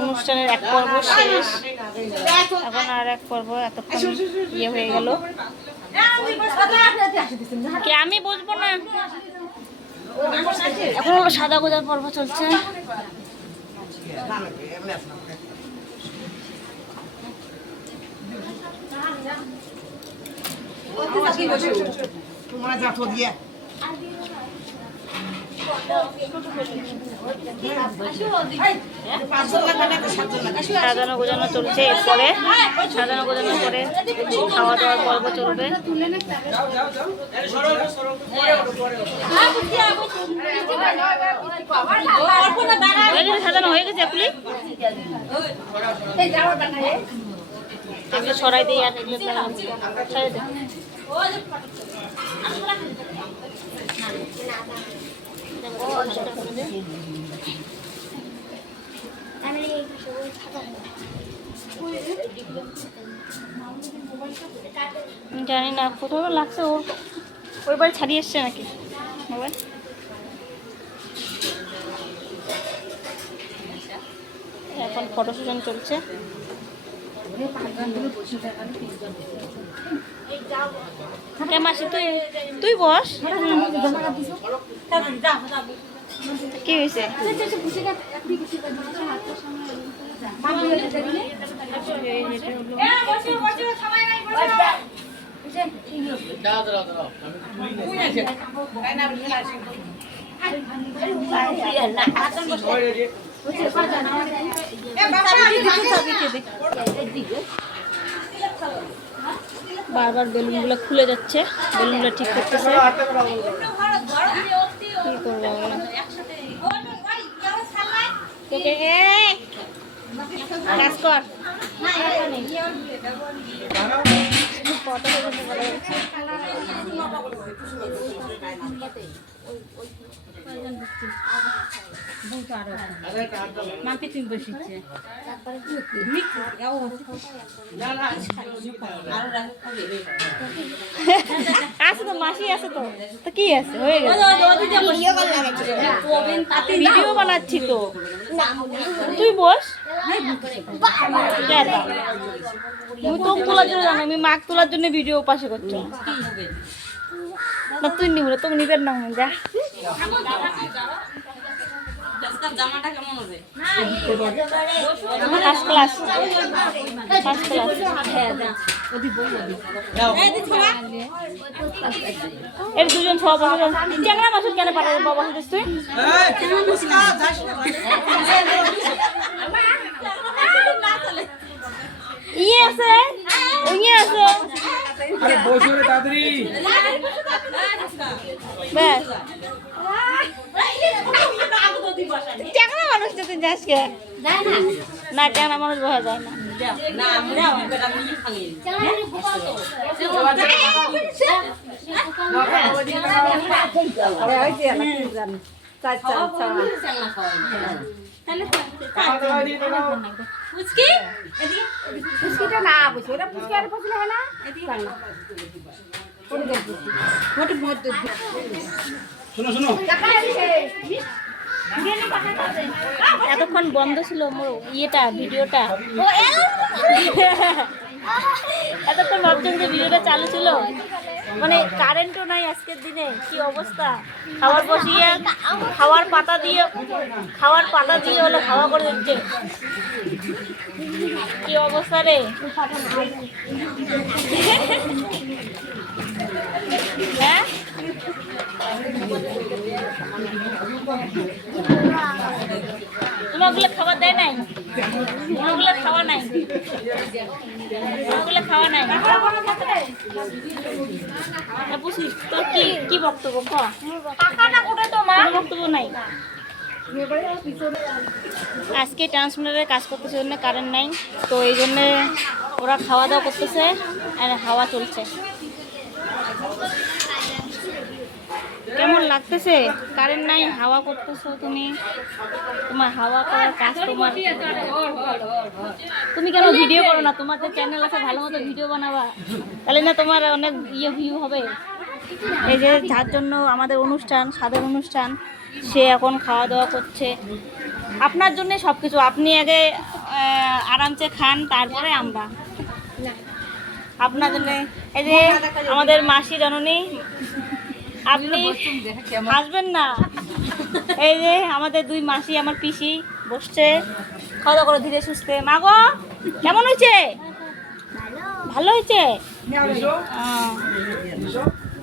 অনুষ্ঠানের এক পর্ব শেষ। এখন আর এক পর্ব এতক্ষণ ইয়ে হয়ে গেল। কি, আমি বুঝব না? এখন হলো সাদা গোজার পর্ব চলছে। তোমরা যা দিয়ে সাজানো গোজানো চলছে এরপরে। সাজানো গোজানোর পরে খাওয়া দাওয়ার পর্ব চলবে। সাজানো হয়ে গেছে আপনি এগুলো সরাই দিয়ে আর এগুলো জানি না, কোথাও লাগছে ও ওই বাড়ি ছাড়িয়ে এসছে নাকি? মোবাইল? এখন ফটো সেশন চলছে। মাসি তুই তুই বস কি হয়েছে বারবার বেলুনগুলো খুলে যাচ্ছে বেলুনগুলো ঠিক করতেছে। কি করব কাজ আছে তো, মাসি আছে তো। তো কি আছে? হয়ে গেছে। ভিডিও বানাচ্ছি তো। তুই বস। তা। তুমি তোক তোলার জন্য জানো, আমি মাক তোলার জন্য ভিডিও পাশে করছ। না তুই নিব তোকে নিবেন না যা ফার্স্ট ক্লাস ফার্স্ট ক্লাস এর দুজন ছ বছর চ্যাংরা মাসুর কেন পাঠাবে বাবা তুই ইয়ে আছে ইয়ে আছে আরে বসো রে তাড়াতাড়ি। ব্যাস। চ্যাংরা মানুষ তো তুই যাস কে না চ্যাংরা মানুষ বসা যায় না। খাওয়া দাও পুচকিটা না বুঝি ওরা পুচকি আর পছন্দ হয় না? এতক্ষণ বন্ধ ছিল মোর ইয়েটা ভিডিওটা। এতক্ষণ ভাবছেন যে ভিডিওটা চালু ছিল? মানে কারেন্টও নাই আজকের দিনে, কি অবস্থা? খাবার বসিয়ে, খাওয়ার পাতা দিয়ে, খাওয়ার পাতা দিয়ে হলো খাওয়া করে দিচ্ছে। কি অবস্থা রে? হ্যাঁ? তোমাগুলো খাবার দেয় নাই? তোমাগুলো খাওয়া নাই। তোর কি বক্তব্য বক্তব্য আজকে ট্রান্সমিটারে কাজ করতেছে জন্য কারেন্ট নাই, তো এই জন্যে ওরা খাওয়া দাওয়া করতেছে, আর হাওয়া চলছে। কেমন লাগতেছে? কারেন্ট নাই, হাওয়া করতেছো তুমি? তোমার হাওয়া করার কাজ তোমার তুমি কেন ভিডিও করো না? তোমার যে চ্যানেল আছে, ভালো মতো ভিডিও বানাবা। তাহলে না তোমার অনেক ইয়ে ভিউ হবে। এই যে যার জন্য আমাদের অনুষ্ঠান সাদের অনুষ্ঠান, সে এখন খাওয়া দাওয়া করছে। আপনার জন্য সব কিছু আপনি আগে আরামসে খান, তারপরে আমরা। আপনার জন্য এই যে আমাদের মাসি জননী আপনি আসবেন না। এই যে আমাদের দুই মাসি আমার পিসি বসছে। খাওয়া দাওয়া করে ধীরে সুস্থে। মা গো কেমন হয়েছে? ভালো। হয়েছে?